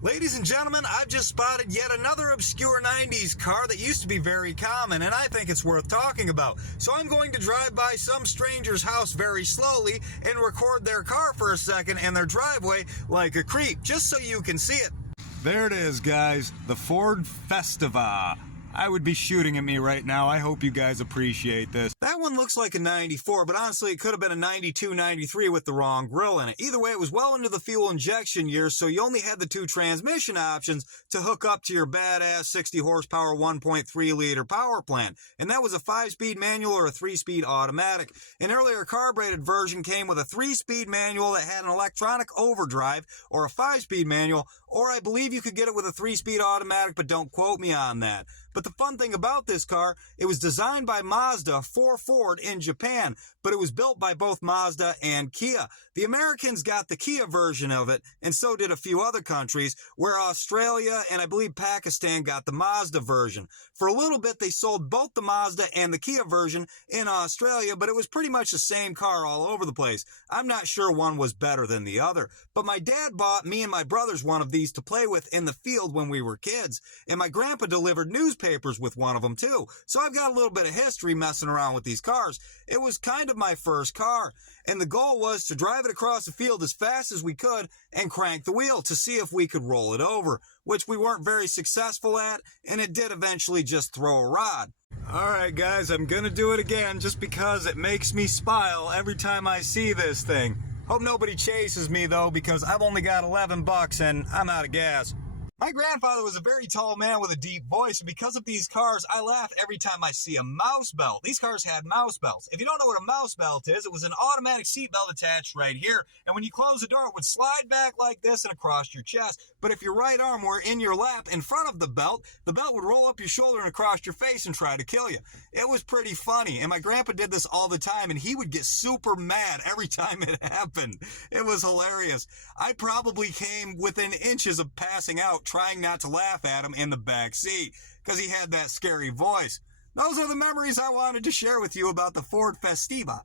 Ladies and gentlemen, I've just spotted yet another obscure 90s car that used to be very common, and I think it's worth talking about. So I'm going to drive by some stranger's house very slowly and record their car for a second and their driveway like a creep, just so you can see it. There it is, guys. The Ford Festiva. I would be shooting at me right now. I hope you guys appreciate this. That one looks like a 94, but honestly it could have been a 92, 93 with the wrong grill in it. Either way, it was well into the fuel injection years, so you only had the two transmission options to hook up to your badass 60 horsepower 1.3 liter power plant. And that was a 5-speed manual or a 3-speed automatic. An earlier carbureted version came with a 3-speed manual that had an electronic overdrive, or a 5-speed manual, or I believe you could get it with a 3-speed automatic, but don't quote me on that. But the fun thing about this car, it was designed by Mazda for Ford in Japan, but it was built by both Mazda and Kia. The Americans got the Kia version of it, and so did a few other countries, where Australia and I believe Pakistan got the Mazda version. For a little bit, they sold both the Mazda and the Kia version in Australia, but it was pretty much the same car all over the place. I'm not sure one was better than the other, but my dad bought me and my brothers one of these to play with in the field when we were kids, and my grandpa delivered newspapers with one of them too. So I've got a little bit of history messing around with these cars. It was kind of my first car, and the goal was to drive it across the field as fast as we could and crank the wheel to see if we could roll it over, which we weren't very successful at, and it did eventually just throw a rod. Alright guys, I'm gonna do it again just because it makes me smile every time I see this thing. Hope nobody chases me though, because I've only got 11 bucks and I'm out of gas. My grandfather was a very tall man with a deep voice, and because of these cars, I laugh every time I see a mouse belt. These cars had mouse belts. If you don't know what a mouse belt is, it was an automatic seat belt attached right here, and when you close the door, it would slide back like this and across your chest. But if your right arm were in your lap in front of the belt would roll up your shoulder and across your face and try to kill you. It was pretty funny, and my grandpa did this all the time, and he would get super mad every time it happened. It was hilarious. I probably came within inches of passing out trying not to laugh at him in the back seat because he had that scary voice. Those are the memories I wanted to share with you about the Ford Festiva.